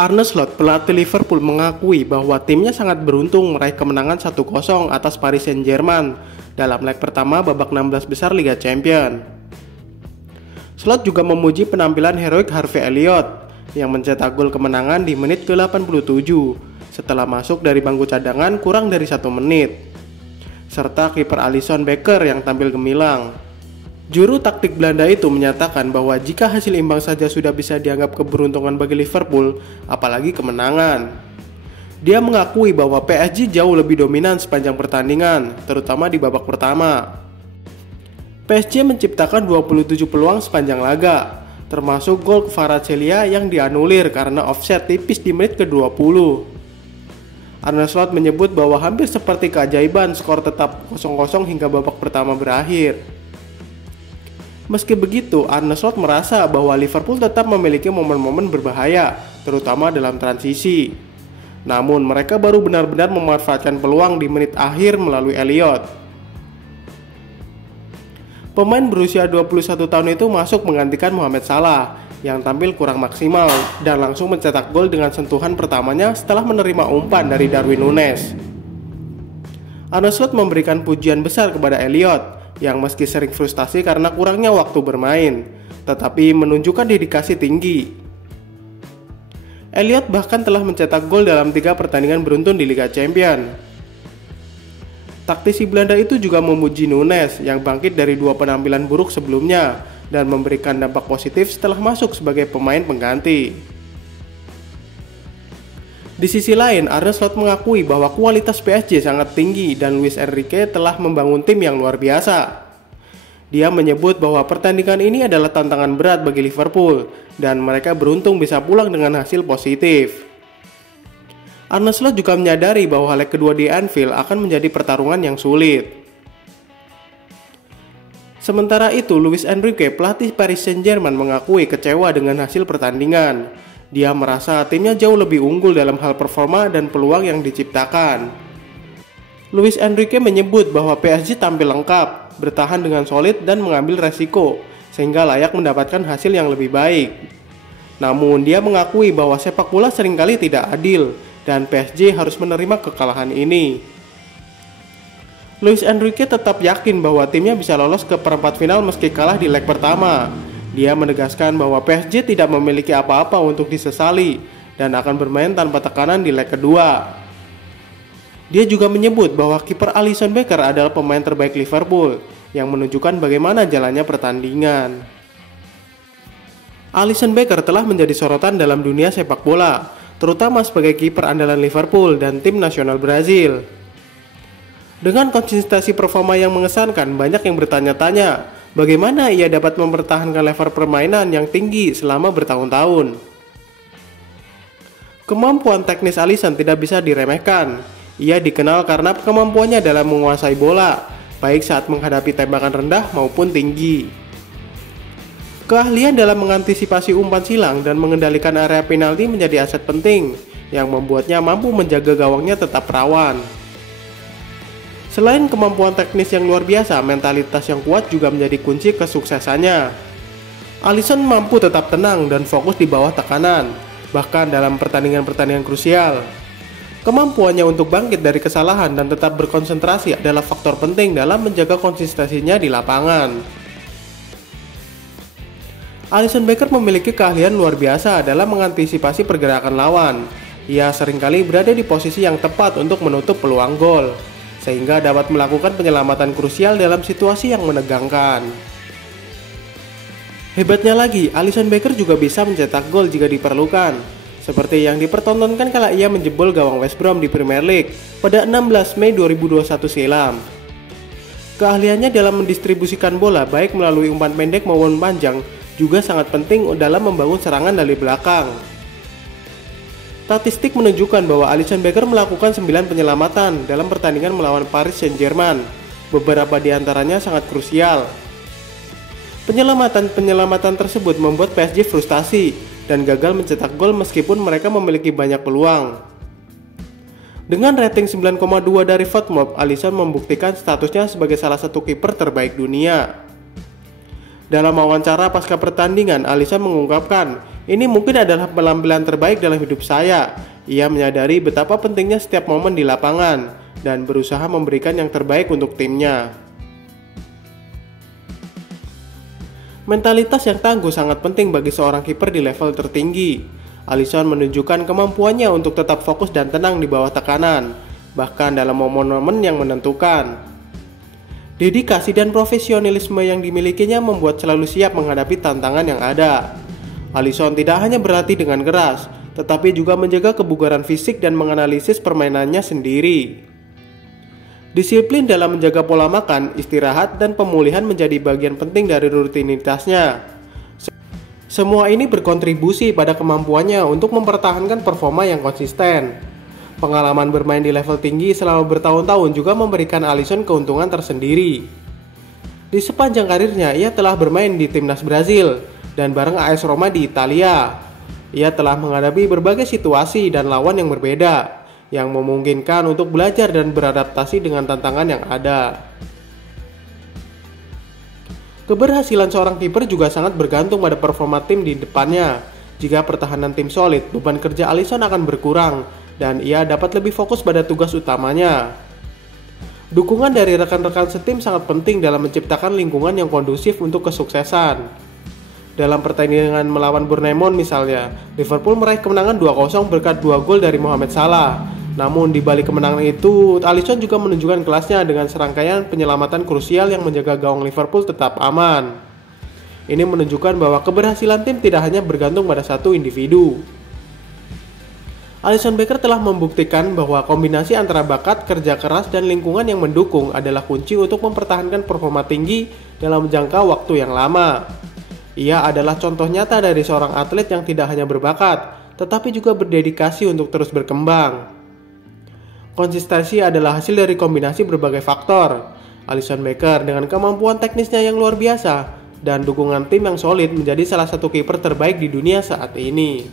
Arne Slot, pelatih Liverpool, mengakui bahwa timnya sangat beruntung meraih kemenangan 1-0 atas Paris Saint-Germain dalam leg pertama babak 16 besar Liga Champions. Slot juga memuji penampilan heroik Harvey Elliott yang mencetak gol kemenangan di menit ke-87 setelah masuk dari bangku cadangan kurang dari 1 menit, serta kiper Alisson Becker yang tampil gemilang. Juru taktik Belanda itu menyatakan bahwa jika hasil imbang saja sudah bisa dianggap keberuntungan bagi Liverpool, apalagi kemenangan. Dia mengakui bahwa PSG jauh lebih dominan sepanjang pertandingan, terutama di babak pertama. PSG menciptakan 27 peluang sepanjang laga, termasuk gol Kvaratskhelia yang dianulir karena offside tipis di menit ke-20. Arne Slot menyebut bahwa hampir seperti keajaiban skor tetap 0-0 hingga babak pertama berakhir. Meski begitu, Arne Slot merasa bahwa Liverpool tetap memiliki momen-momen berbahaya, terutama dalam transisi. Namun, mereka baru benar-benar memanfaatkan peluang di menit akhir melalui Elliott. Pemain berusia 21 tahun itu masuk menggantikan Mohamed Salah yang tampil kurang maksimal dan langsung mencetak gol dengan sentuhan pertamanya setelah menerima umpan dari Darwin Núñez. Arne Slot memberikan pujian besar kepada Elliott yang meski sering frustasi karena kurangnya waktu bermain, tetapi menunjukkan dedikasi tinggi. Elliott bahkan telah mencetak gol dalam 3 pertandingan beruntun di Liga Champions. Taktisi Belanda itu juga memuji Núñez yang bangkit dari 2 penampilan buruk sebelumnya dan memberikan dampak positif setelah masuk sebagai pemain pengganti. Di sisi lain, Arne Slot mengakui bahwa kualitas PSG sangat tinggi dan Luis Enrique telah membangun tim yang luar biasa. Dia menyebut bahwa pertandingan ini adalah tantangan berat bagi Liverpool dan mereka beruntung bisa pulang dengan hasil positif. Arne Slot juga menyadari bahwa leg kedua di Anfield akan menjadi pertarungan yang sulit. Sementara itu, Luis Enrique, pelatih Paris Saint-Germain, mengakui kecewa dengan hasil pertandingan. Dia merasa timnya jauh lebih unggul dalam hal performa dan peluang yang diciptakan. Luis Enrique menyebut bahwa PSG tampil lengkap, bertahan dengan solid dan mengambil resiko, sehingga layak mendapatkan hasil yang lebih baik. Namun dia mengakui bahwa sepak bola seringkali tidak adil dan PSG harus menerima kekalahan ini. Luis Enrique tetap yakin bahwa timnya bisa lolos ke perempat final meski kalah di leg pertama. Dia menegaskan bahwa PSG tidak memiliki apa-apa untuk disesali dan akan bermain tanpa tekanan di leg kedua. Dia juga menyebut bahwa kiper Alisson Becker adalah pemain terbaik Liverpool yang menunjukkan bagaimana jalannya pertandingan. Alisson Becker telah menjadi sorotan dalam dunia sepak bola, terutama sebagai kiper andalan Liverpool dan tim nasional Brazil. Dengan konsistensi performa yang mengesankan, banyak yang bertanya-tanya bagaimana ia dapat mempertahankan level permainan yang tinggi selama bertahun-tahun. Kemampuan teknis Alisson tidak bisa diremehkan. Ia dikenal karena kemampuannya dalam menguasai bola, baik saat menghadapi tembakan rendah maupun tinggi. Keahlian dalam mengantisipasi umpan silang dan mengendalikan area penalti menjadi aset penting yang membuatnya mampu menjaga gawangnya tetap rawan. Selain kemampuan teknis yang luar biasa, mentalitas yang kuat juga menjadi kunci kesuksesannya. Alisson mampu tetap tenang dan fokus di bawah tekanan, bahkan dalam pertandingan-pertandingan krusial. Kemampuannya untuk bangkit dari kesalahan dan tetap berkonsentrasi adalah faktor penting dalam menjaga konsistensinya di lapangan. Alisson Becker memiliki keahlian luar biasa dalam mengantisipasi pergerakan lawan. Ia seringkali berada di posisi yang tepat untuk menutup peluang gol, sehingga dapat melakukan penyelamatan krusial dalam situasi yang menegangkan. Hebatnya lagi, Alisson Becker juga bisa mencetak gol jika diperlukan, seperti yang dipertontonkan kala ia menjebol gawang West Brom di Premier League pada 16 Mei 2021 silam. Keahliannya dalam mendistribusikan bola baik melalui umpan pendek maupun panjang juga sangat penting dalam membangun serangan dari belakang. Statistik menunjukkan bahwa Alisson Becker melakukan 9 penyelamatan dalam pertandingan melawan Paris Saint-Germain. Beberapa di antaranya sangat krusial. Penyelamatan tersebut membuat PSG frustasi dan gagal mencetak gol meskipun mereka memiliki banyak peluang. Dengan rating 9,2 dari FotMob, Alisson membuktikan statusnya sebagai salah satu kiper terbaik dunia. Dalam wawancara pasca pertandingan, Alisson mengungkapkan, Ini mungkin adalah penampilan terbaik dalam hidup saya. Ia menyadari betapa pentingnya setiap momen di lapangan dan berusaha memberikan yang terbaik untuk timnya. Mentalitas yang tangguh sangat penting bagi seorang kiper di level tertinggi. Alisson menunjukkan kemampuannya untuk tetap fokus dan tenang di bawah tekanan, bahkan dalam momen-momen yang menentukan. Dedikasi dan profesionalisme yang dimilikinya membuat selalu siap menghadapi tantangan yang ada. Alisson tidak hanya berlatih dengan keras, tetapi juga menjaga kebugaran fisik dan menganalisis permainannya sendiri. Disiplin dalam menjaga pola makan, istirahat, dan pemulihan menjadi bagian penting dari rutinitasnya. Semua ini berkontribusi pada kemampuannya untuk mempertahankan performa yang konsisten. Pengalaman bermain di level tinggi selama bertahun-tahun juga memberikan Alisson keuntungan tersendiri. Di sepanjang karirnya, ia telah bermain di timnas Brazil dan bareng AS Roma di Italia. Ia telah menghadapi berbagai situasi dan lawan yang berbeda, yang memungkinkan untuk belajar dan beradaptasi dengan tantangan yang ada. Keberhasilan seorang kiper juga sangat bergantung pada performa tim di depannya. Jika pertahanan tim solid, beban kerja Alisson akan berkurang dan ia dapat lebih fokus pada tugas utamanya. Dukungan dari rekan-rekan setim sangat penting dalam menciptakan lingkungan yang kondusif untuk kesuksesan. Dalam pertandingan melawan Bournemouth misalnya, Liverpool meraih kemenangan 2-0 berkat 2 gol dari Mohamed Salah. Namun di balik kemenangan itu, Alisson juga menunjukkan kelasnya dengan serangkaian penyelamatan krusial yang menjaga gawang Liverpool tetap aman. Ini menunjukkan bahwa keberhasilan tim tidak hanya bergantung pada satu individu. Alisson Becker telah membuktikan bahwa kombinasi antara bakat, kerja keras, dan lingkungan yang mendukung adalah kunci untuk mempertahankan performa tinggi dalam jangka waktu yang lama. Ia adalah contoh nyata dari seorang atlet yang tidak hanya berbakat, tetapi juga berdedikasi untuk terus berkembang. Konsistensi adalah hasil dari kombinasi berbagai faktor. Alisson Becker dengan kemampuan teknisnya yang luar biasa dan dukungan tim yang solid menjadi salah satu kiper terbaik di dunia saat ini.